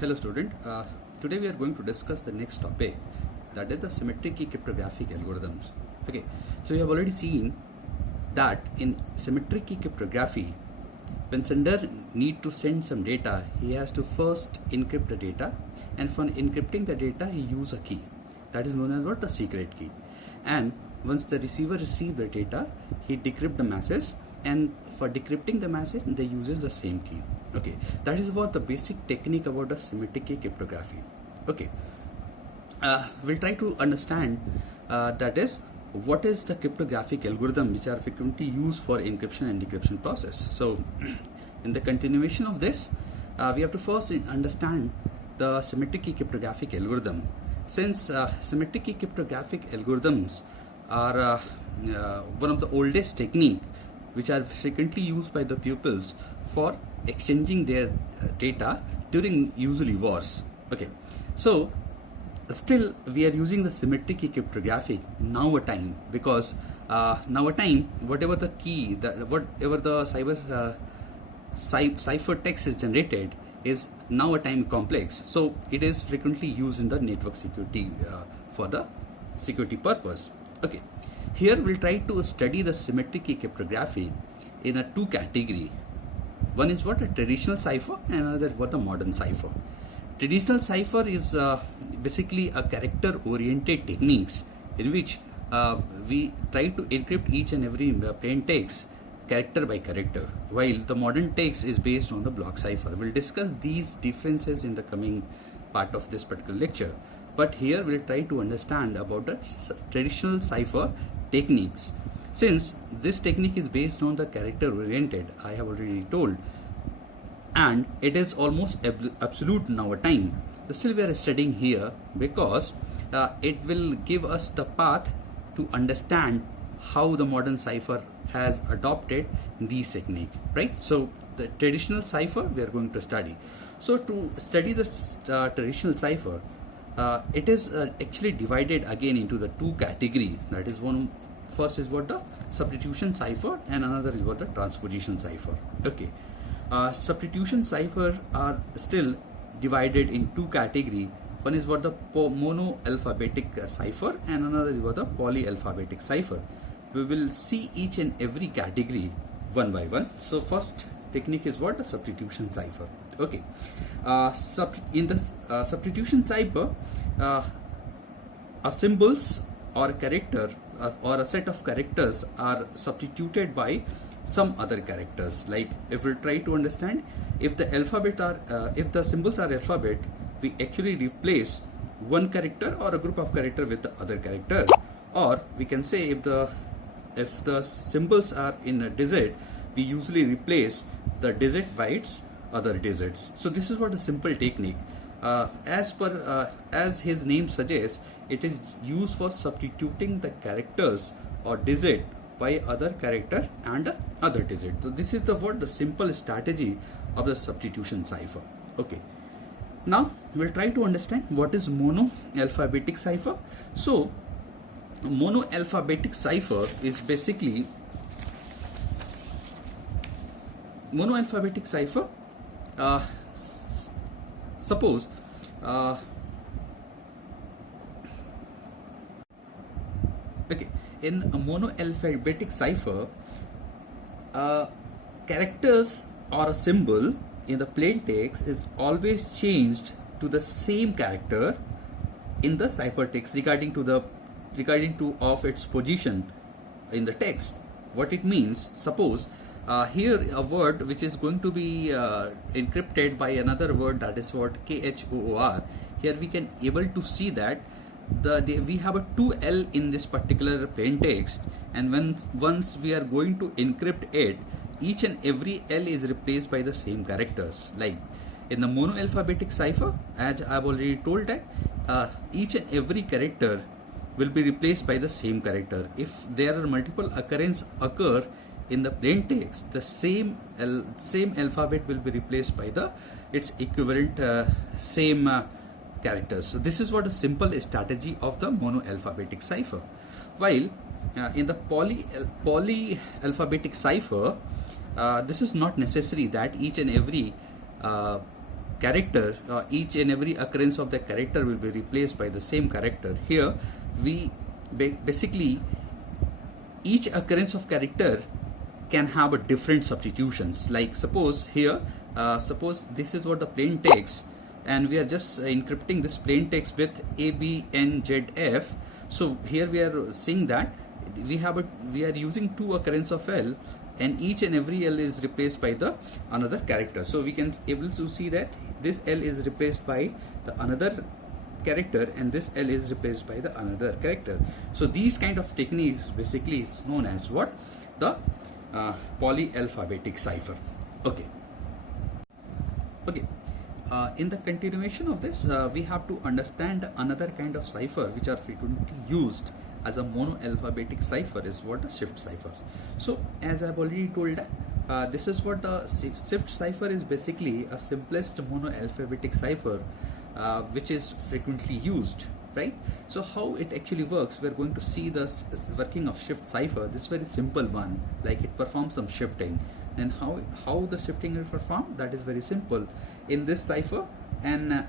Hello student, today we are going to discuss the next topic, that is the symmetric key cryptographic algorithms. Okay, so you have already seen that in symmetric key cryptography, when sender need to send some data, he has to first encrypt the data, and for encrypting the data he use a key that is known as what, the secret key. And once the receiver receive the data, he decrypt the message, and for decrypting the message they uses the same key. Okay, that is what the basic technique about the symmetric key cryptography. Okay, we'll try to understand that is what is the cryptographic algorithm which are frequently used for encryption and decryption process. So in the continuation of this, we have to first understand the symmetric key cryptographic algorithm. Since symmetric key cryptographic algorithms are one of the oldest technique which are frequently used by the pupils for exchanging their data during usually wars. Okay, so still we are using the symmetric key cryptography now a time, because now a time whatever the key, whatever the cipher text is generated is now a time complex, so it is frequently used in the network security for the security purpose. Okay, here we'll try to study the symmetric key cryptography in a two category. One is what, a traditional cipher, and another is what, a modern cipher. Traditional cipher is basically a character oriented techniques in which we try to encrypt each and every plain text character by character, while the modern text is based on the block cipher. We'll discuss these differences in the coming part of this particular lecture, but here we'll try to understand about the traditional cipher techniques. Since this technique is based on the character oriented, I have already told, and it is almost absolute now a time, still we are studying here because it will give us the path to understand how the modern cipher has adopted these technique, right? So the traditional cipher we are going to study. So to study this traditional cipher, it is actually divided again into the two categories. That is, one first is what, the substitution cipher, and another is what, the transposition cipher. Okay, substitution cipher are still divided in two categories. One is what, the mono-alphabetic cipher, and another is what, the polyalphabetic cipher. We will see each and every category one by one. So first technique is what, the substitution cipher. Okay, in the substitution cipher, a symbols or a character or a set of characters are substituted by some other characters. Like, if we'll try to understand, if the alphabet are if the symbols are alphabet, we actually replace one character or a group of character with the other character. Or we can say, if the symbols are in a digit, we usually replace the digit by its other digits. So this is what a simple technique. As his name suggests, it is used for substituting the characters or digit by other character and other digit. So this is the simple strategy of the substitution cipher. Okay, now we'll try to understand what is mono-alphabetic cipher. So mono-alphabetic cipher is basically mono-alphabetic cipher. Suppose okay, in a mono-alphabetic cipher, characters or a symbol in the plain text is always changed to the same character in the ciphertext regarding to of its position in the text. What it means, suppose here a word which is going to be encrypted by another word, that is what, KHOOR. Here we can able to see that we have a 2L in this particular plain text, and once we are going to encrypt it, each and every L is replaced by the same characters. Like in the mono-alphabetic cipher, as I have already told that each and every character will be replaced by the same character. If there are multiple occurrence occur in the plain text, the same alphabet will be replaced by its equivalent same characters. So this is what a simple strategy of the mono-alphabetic cipher. While in the polyalphabetic cipher, this is not necessary that each and every character, each and every occurrence of the character will be replaced by the same character. Here we basically each occurrence of character can have a different substitutions. Like suppose here, suppose this is what the plain text, and we are just encrypting this plain text with ABNZF. So here we are seeing that we are using two occurrence of L, and each and every L is replaced by the another character. So we can able to see that this L is replaced by the another character, and this L is replaced by the another character. So these kind of techniques basically is known as what? The polyalphabetic cipher. Okay. In the continuation of this, we have to understand another kind of cipher which are frequently used as a monoalphabetic cipher is what a shift cipher. So as I've already told, this is what the shift cipher is, basically a simplest monoalphabetic cipher which is frequently used, right? So how it actually works, we're going to see the working of shift cipher. This very simple one, like it performs some shifting. And how the shifting will perform, that is very simple in this cipher. And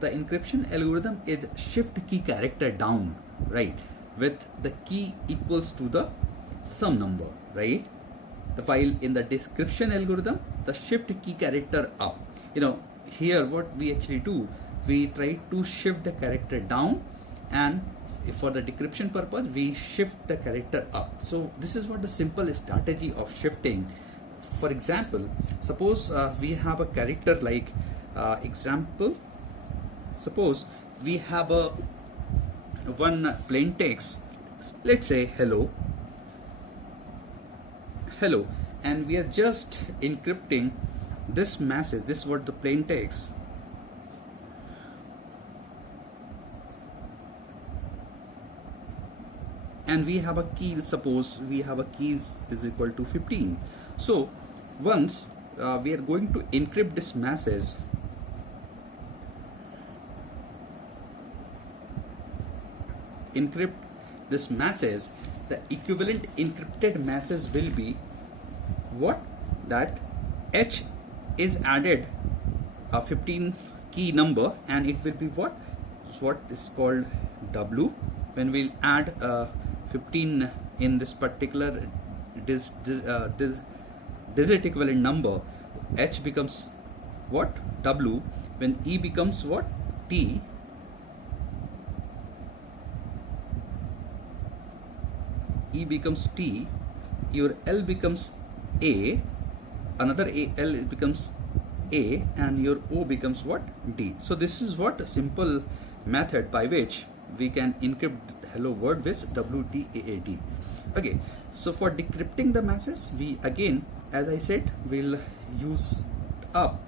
the encryption algorithm is shift key character down, right, with the key equals to the sum number, right? While in the decryption algorithm, the shift key character up. Here what we actually do, we try to shift the character down, and for the decryption purpose we shift the character up. So this is what the simple strategy of shifting. For example, suppose we have a character like example, suppose we have a one plain text, let's say hello, and we are just encrypting this message. This is what the plain text, and we have a key. Suppose we have a keys is equal to 15. So once we are going to encrypt this message, the equivalent encrypted message will be what? That H is added a 15 key number, and it will be what is called W. When we'll add 15 in this particular digit equivalent number, H becomes what? W. When E becomes what? T. E becomes T. Your L becomes A. Another L becomes A, and your O becomes what? D. So this is what a simple method by which we can encrypt hello word with WDAAD. Okay, so for decrypting the message, we again, as I said, will use up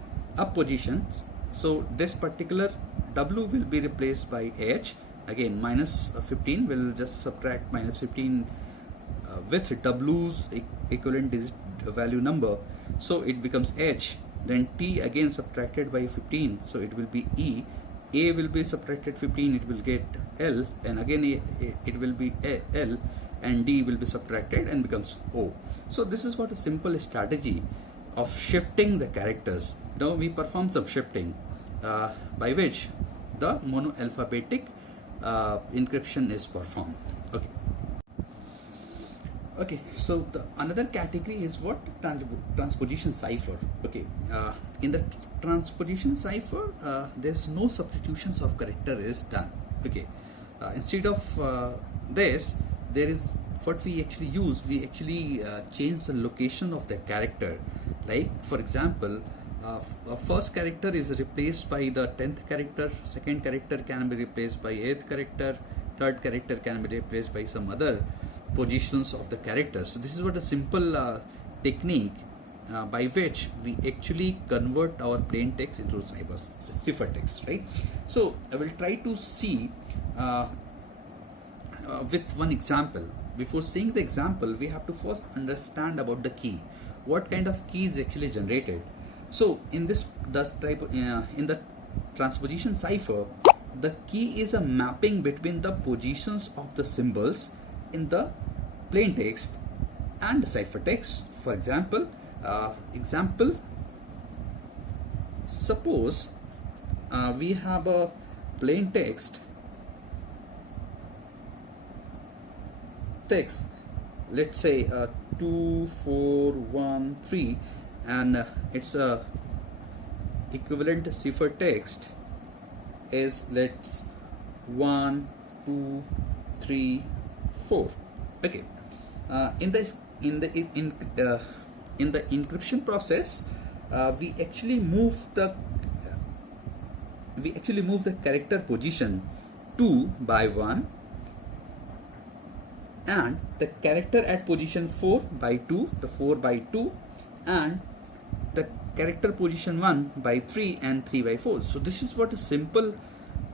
position. So this particular W will be replaced by H. Again, minus 15 will just subtract minus 15 with W's equivalent digit value number. So it becomes H. Then T again subtracted by 15. So it will be E. A will be subtracted 15. It will get L. And again it will be L. And D will be subtracted and becomes O. So this is what a simple strategy of shifting the characters. Now we perform some shifting by which the monoalphabetic encryption is performed. Okay, so the another category is what? Transposition cipher. Okay, in the transposition cipher, there's no substitutions of character is done. Okay, instead of this, there is what we actually use. We actually change the location of the character. Like for example, first character is replaced by the 10th character. Second character can be replaced by 8th character. Third character can be replaced by some other positions of the characters. So this is what a simple technique by which we actually convert our plain text into ciphertext, right? So I will try to see with one example. Before seeing the example, we have to first understand about the key. What kind of key is actually generated? So in this in the transposition cipher, the key is a mapping between the positions of the symbols in the plain text and the ciphertext. For example, suppose we have a plain text, let's say 2413, and its equivalent ciphertext is, let's 1 2 3 4. Okay. In the encryption process, we actually move the character position 2 by 1, and the character at position 4 by 2, the 4 by 2, and the character position 1 by 3 and 3 by 4. So this is what a simple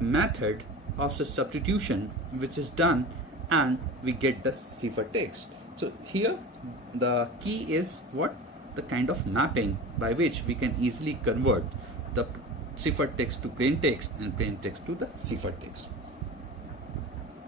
method of the substitution which is done, and we get the ciphertext. So here the key is what? The kind of mapping by which we can easily convert the ciphertext to plain text and plain text to the ciphertext.